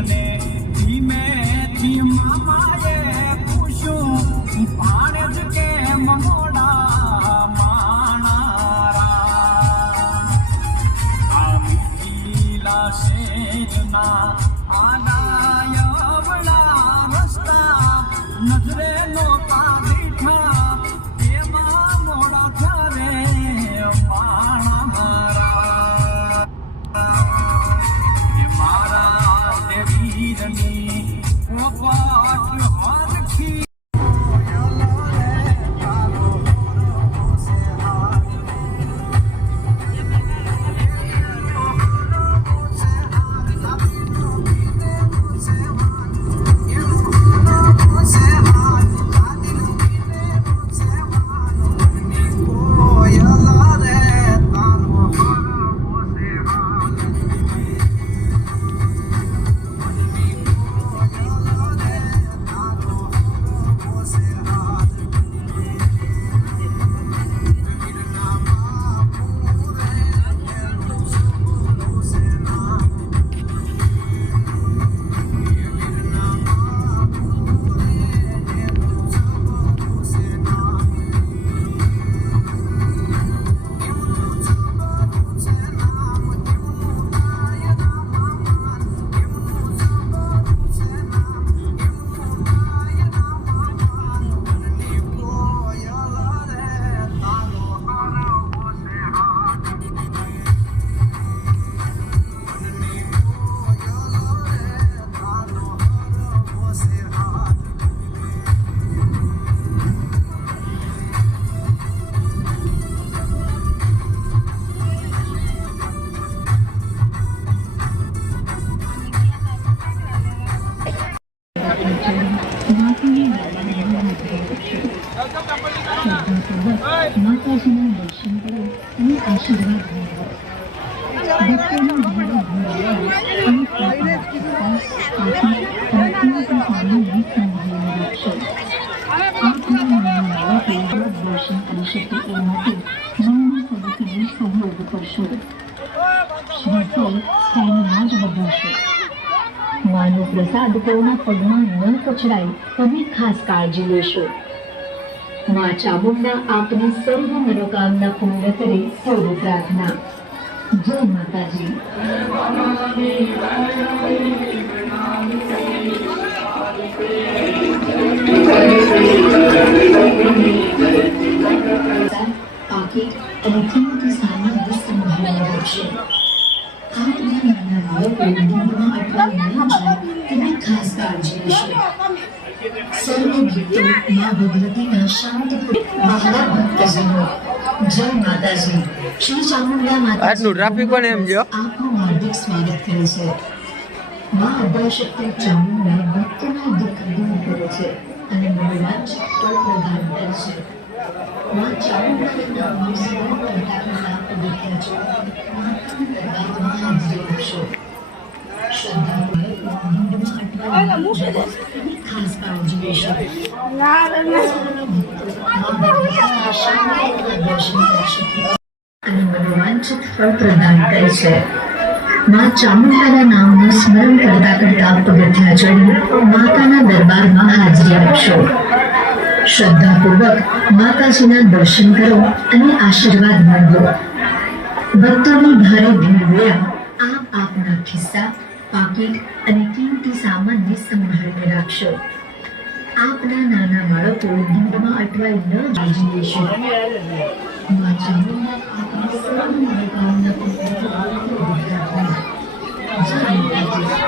વીરને ધીમેથી મામાએ પૂછ્યું ભાણેજ કે મનોડા માણારા આ મીઠીલા શેરના આડાયવડા રસ્તા નજરે નોતા દીઠા એમાં મોડા થયા રે માણા મારા મારા વીરની કપાટ હરખી માતાજીના દર્શન કરો અને આશીર્વાદ મેળવો. ભક્તોના ભારે દર્શન કરી શકે એ માટે મનની સદથી સહયોગ કરશો. શ્રીફળ સ્થાનમાં જ વધારશો. માનો પ્રસાદ કોઈના પગમાં ન કચડાય તમે ખાસ કાળજી લેશો. माँ चामुंडा आपने सर्व मनोकामना पूर्ण करे सर्व प्रार्थना. जय माता जी. पाकिट અને કિંમતી સામાન સંભાળીને રાખશો. આપના નાના બાળકો દૂધમાં અટવાઈ ન જાય તેની ખાસ કાળજી લેશો. सर्व भक्तों माँ भगवती ना शांत महारा भक्तजनों जय माता जी. श्री चामुंडा माता आटલું ટ્રાફિક પણ એમ જો આપનું હાર્દિક સ્વાગત કરે છે. માँ અભયશક્તિ ચામુંડા ભક્તોના દુઃખ દૂર કરે છે અને મનોવાંછિત ફળ પ્રદાન કરે છે. માँ ચામુંડાના નામનું સ્મરણ કરતા કરતા પગથિયા છો. માતાના દરબારમાં હાજરી આપશો. ખાસ કાળજી લેશો. અને મનોવાંછિત ફળ પ્રદાન કરે છે. માँ ચામુંડાના નામનું સ્મરણ કરતા કરતા પગથિયા ચડી માતાના દરબારમાં હાજરી આપશો. શ્રદ્ધાપૂર્વક માતાજીના દર્શન કરો અને આશીર્વાદ મેળવો. ભક્તોની ભારે ભીડ જોયા આપ આપના ખિસ્સા પાકીટ અને કિંમતી સામાનને સંભાળીને રાખશો. આપના નાના બાળકો ભીડમાં અટવાઈ ન કાળજી લેશો. માँ ચામુંડા આપની સર્વ મનોકામના પૂર્ણ કરે. જય માતાજી.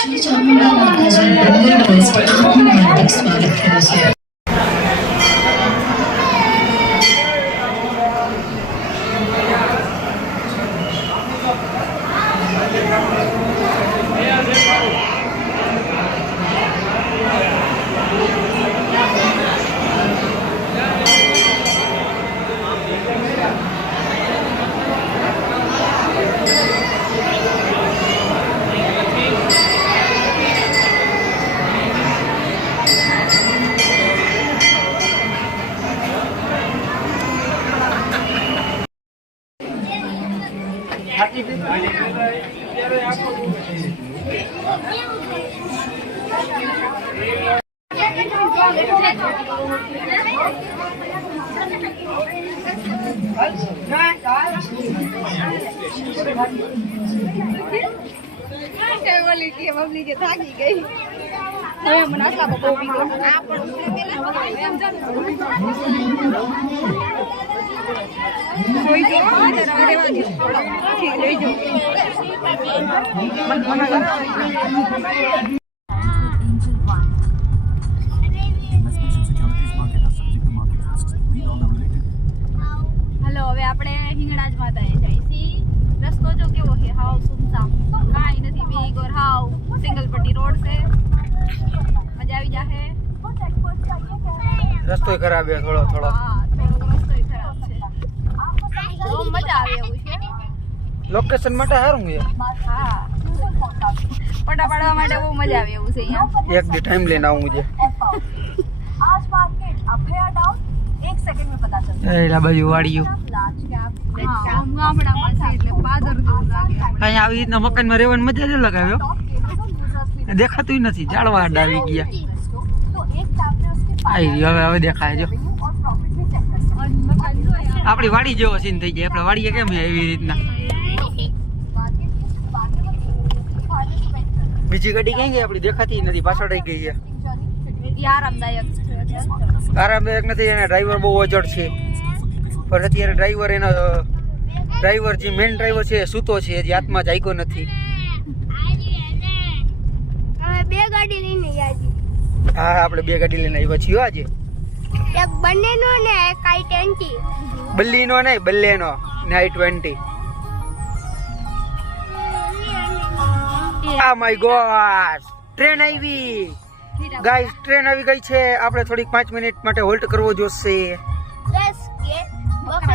श्री चामुंडा माताजी मंदिर ट्रस्ट आपનું હાર્દિક સ્વાગત કરે છે. બબલી કે થાકી ગઈ હવે મને આટલા બહુ બીગો આ પણ જોઈ જો જરા રેવા દે જોઈ જો હેલો હવે આપણે હિંગળાજ માતાએ જઈએ છીએ રસ્તો જો કેવો છે હાવ સુમસામ કાંઈ નથી બીગ ઓર હાવ સિંગલ પટ્ટી રોડ છે મજા આવી જાહે રસ્તો ખરાબ છે થોડો થોડો હા થોડો રસ્તો ખરાબ છે તો મજા આવે એવું છે લોકેશન માટે સારું છે હા ફોટા પાડવા માટે બહુ મજા આવે એવું છે અહીંયા એક દી ટાઈમ લઈને આવું છે आज मार्केट अब है डाउन 1 सेकंड में पता चलता એલા બાજુ વાડીયું હા ગામડામાં છે એટલે પાદર જેવું લાગે અહીંયા આવી રીતના મકાનમાં રહેવાની મજા જ અલગ આવ્યો है દેખાતું નથી ઝાડવા આડા આવી ગયા तो एक टैप में उसके આવી રહ્યું, હવે દેખાય જો और प्रॉफिट भी चेक कर सकते અને મકાન જો અહીંયા આપણી વાડી જેવો સીન થઈ જાય આપણે વાડીએ કેમ છે એવી રીતના બીજી ગાડી ક્યાં ગઈ આપણી દેખાતી નથી પાછળ રહી ગઈ છે એ આરામદાયક છે આરામદાયક નથી એના ડ્રાઈવર બહુ અજડ છે પણ અત્યારે ડ્રાઈવર એનો ડ્રાઈવર જે મેઇન ડ્રાઈવર છે એ સૂતો છે હજી હાથમાં જાગ્યો નથી અમે બે ગાડી લઈને ગયા છીએ હા આપણે બે ગાડી લઈને આવ્યા છીએ આજે એક બંનેનો ને એક i20 બલ્લીનો નહીં બલ્લેનો ને i20 આ માય ગોડ ટ્રેન આવી ગાઈસ ટ્રેન આવી ગઈ છે આપણે થોડીક 5 મિનિટ માટે હોલ્ટ કરવો જોશે બસ કે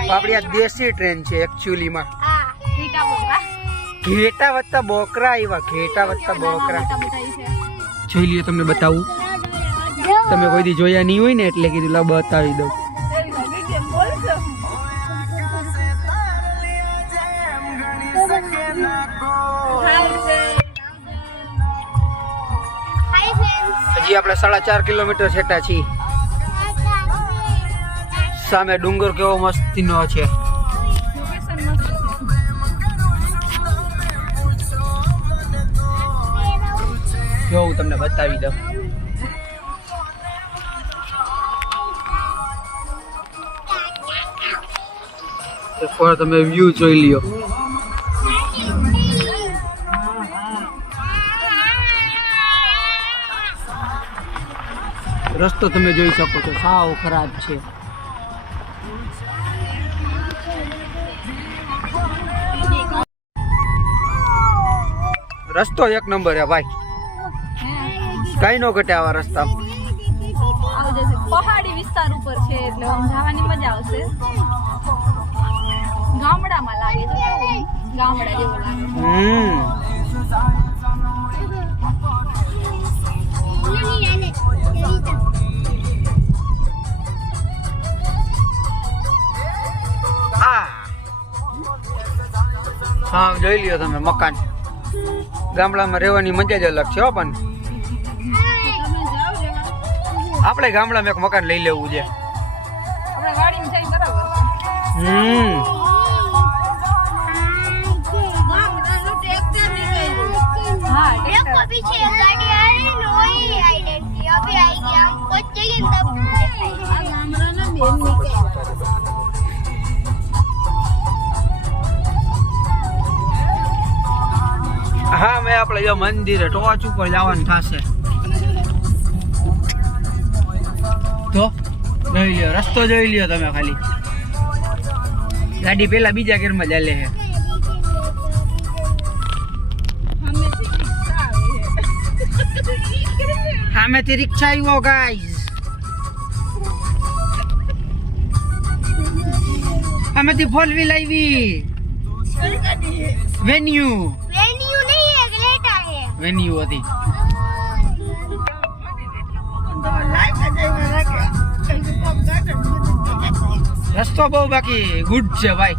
આપણી આ દેશી ટ્રેન છે એકચ્યુઅલીમાં આ હીટા બોલવા ઘેટા વત્તા બોકરા આવ્યા ઘેટા વત્તા બોકરા મોટા મોટા ઈ છે જોઈ લ્યો તમને બતાવું તમે કોઈ દી જોયા નહીં હોય ને એટલે કીધું લા બતાવી દઉં એવી લાગે કે બોલશો હાય ફ્રેન્ડ્સ હજી આપણે 4.5 કિલોમીટર છેટા છીએ સામે ડુંગર કેવો મસ્તીનો છે લોકેશન મસ્ત જો હું તમને બતાવી દઉં એકવાર તમે વ્યૂ જોઈ લ્યો રસ્તો તમે જોઈ શકો છો સાવ ખરાબ છે રસ્તો એક નંબર હે ભાઈ કઈ નો ઘટે આવા રસ્તા આવું જશે પહાડી વિસ્તાર ઉપર છે એટલે આમ જવાની મજા આવશે ગામડામાં લાગે છે કેવું ગામડા જેવું લાગે હા જોઈ લ્યો તમે મકાન ગામડામાં રહેવાની મજા જ અલગ છે હો પણ તમે જાઓ લેવા આપણે ગામડામાં એક મકાન લઈ લેવું છે આપણે વાડીમાં જઈ બરાબર છે હા देखो पीछे एक गाड़ी आ रही है वही आइडेंटिटी अभी आएगी हम पहुंचेंगे तब दिखाएंगे ગામડાના બેન નીકળે હા મેં આપણે જો મંદિરે ટોચ ઉપર જવાનું થશે તો જોઈ લ્યો રસ્તો જોઈ લ્યો તમે ખાલી ગાડી પેલા બીજા ગેરમાં ચાલે છે સામેથી રિક્ષા આવ્યો ગાઈઝ સામેથી ફોર વ્હીલ આવી વેન્યુ वेन्यू नहीं है ग्लेटा है વેન્યુ હતી રસ્તો બહુ બાકી ગુડ છે ભાઈ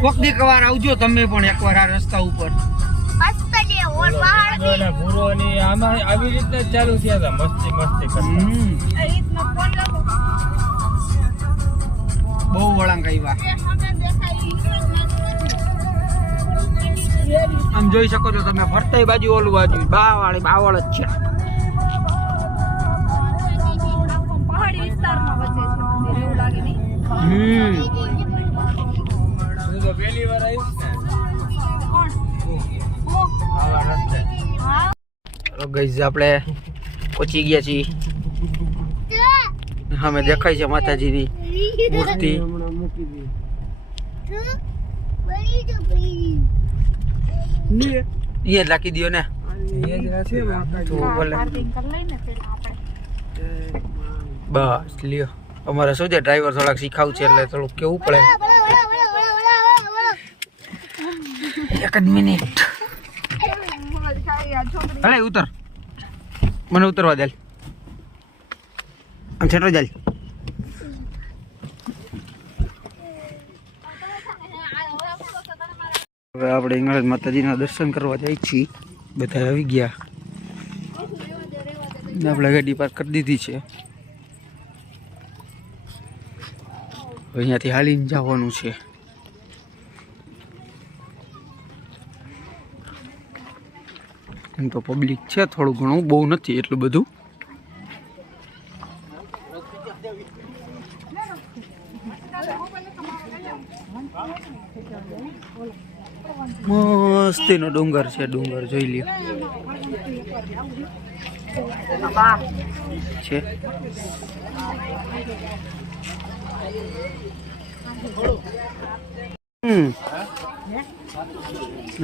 કોક દી કવાર આવજો તમે પણ એકવાર આ રસ્તા ઉપર मस्त ને ભૂરો ને આમાં આવી રીતના જ ચાલુ થયા હતા મસ્તી કરતા. એ રીતનો ફોન રાખો. બહુ વળાંક આવ્યા. આમ જોઈ શકો છો તમે, ફરતાઈ બાજુ ઓલું બાજુ બાવળ જ છે. પહાડી વિસ્તારમાં વચ્ચે છે મંદિર, એવું લાગે નહીં? હું તો પહેલી વાર આવ્યું ને કોણ? આવા રસ્તે. હા. તો ગાઈઝ આપણે પહોંચી ગયા છીએ. સામે દેખાય છે માતાજીની મૂર્તિ. અહીંયા જ રાખી દો ને. તો ભલે પાર્કિંગ કરી લઈને પેલા આપણે. બસ લ્યો. અમારે શું છે, ડ્રાઈવર થોડાક શીખાવું છે એટલે થોડુંક કેવું પડે. એક જ મિનિટ. અરે ઉતર, મને ઉતરવા દે. આમ છેટો ચાલ. હવે આપણે હિંગળાજ માતાજીના દર્શન કરવા જઈએ છીએ. બધા આવી ગયા. આપણે ગાડી પાર્ક કરી દીધી છે. અહીંયાથી હાલીને જવાનું છે. એમ તો પબ્લિક છે થોડું ઘણું, બહુ નથી એટલું બધું. મસ્તીનો ડુંગર છે, ડુંગર જોઈ લ્યો છે.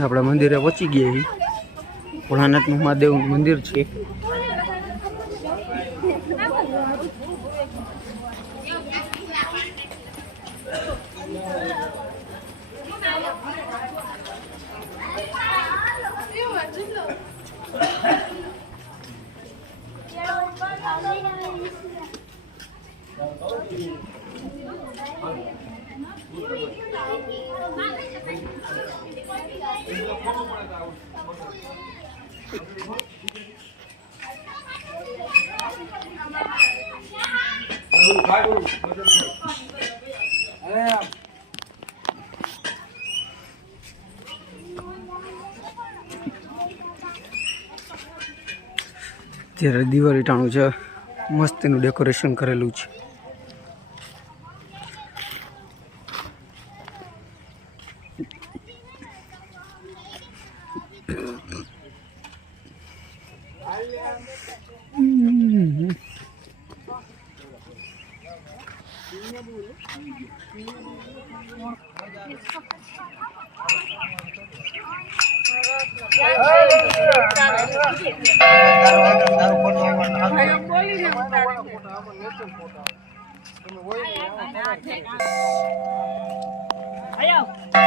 આપણે મંદિરે પહોંચી ગયા છીએ. ભોળાનાથનું મહાદેવનું મંદિર છે. ત્યારે દિવાળી ટાણું છે, મસ્ત એનું ડેકોરેશન કરેલું છે.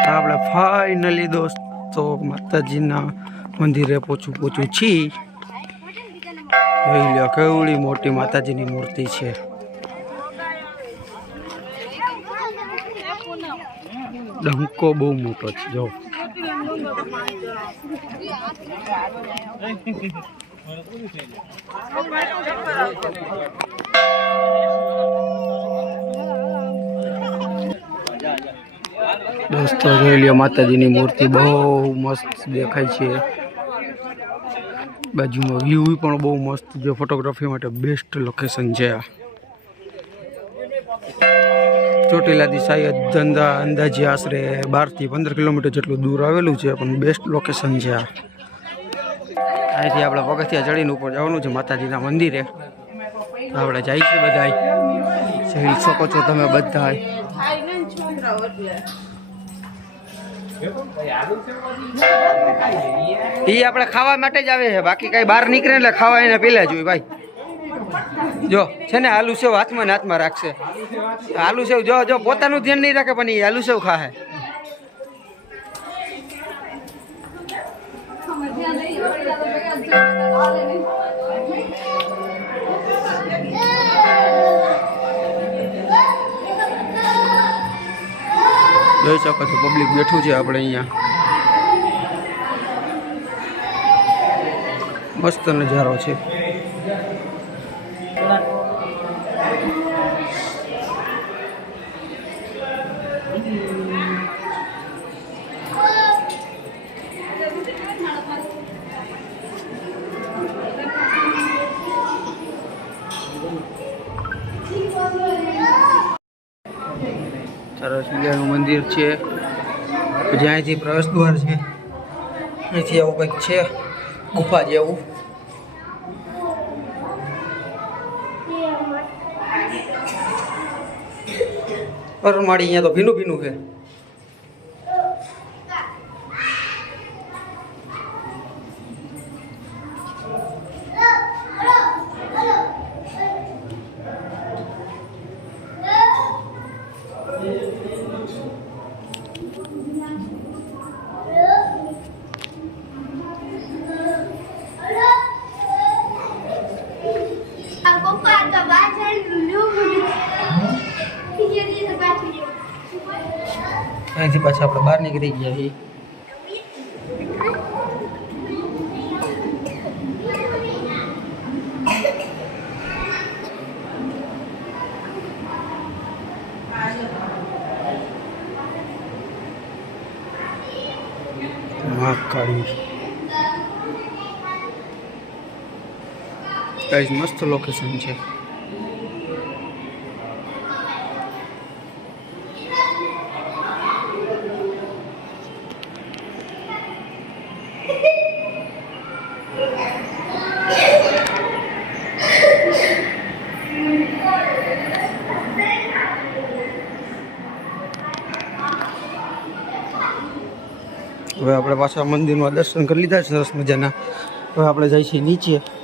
આપણે ફાઇનલી દોસ્તો માતાજીના મંદિરે પહોંચું છીએ. જોઈ લો કેવડી મોટી માતાજીની મૂર્તિ છે. ડંકો બહુ મોટો છે. જો દોસ્તો જોઈ લ્યો માતાજીની મૂર્તિ બહુ મસ્ત દેખાય છે. બાજુમાં વ્યૂ પણ બહુ મસ્ત, જો ફોટોગ્રાફી માટે બેસ્ટ લોકેશન છે આ. ચોટીલાથી શાયદ અંદાજે આશરે 12 થી 15 કિલોમીટર જેટલું દૂર આવેલું છે, પણ બેસ્ટ લોકેશન છે આ. અહીંથી આપણે પગથિયા ચડીને ઉપર જવાનું છે માતાજીના મંદિરે. આપણે જાય છે બધા, જઈ શકો છો તમે બધા. એ આપણે ખાવા માટે જ આવે છે, બાકી કઈ બહાર નીકળે એટલે ખાવા એને પેલા જોઈએ ભાઈ. જો છે ને આલુ સેવ હાથમાં ને હાથમાં રાખશે. આલુ સેવ જો પોતાનું ધ્યાન નહીં રાખે પણ એ આલુ સેવ ખાહે. જોઈ શકો છો પબ્લિક બેઠું છે આપણે અહીંયા. મસ્ત નજારો છે. સરસ મજાનું મંદિર છે. પછી અહીંથી પ્રવેશ દ્વાર છે. અહીંથી આવું કંઈક છે ગુફા જેવું. પરમાળી અહીંયા તો ભીનું ભીનું છે. પપ્પા તો પાછળ અહીંથી પાછા આપણે બહાર નીકળી ગયા છીએ. મહાકાળી ગાઈસ મસ્ત લોકેશન છે. હવે આપણે પાછા મંદિરમાં દર્શન કરી લીધા છે સરસ મજાના. હવે આપણે જઈએ છીએ નીચે.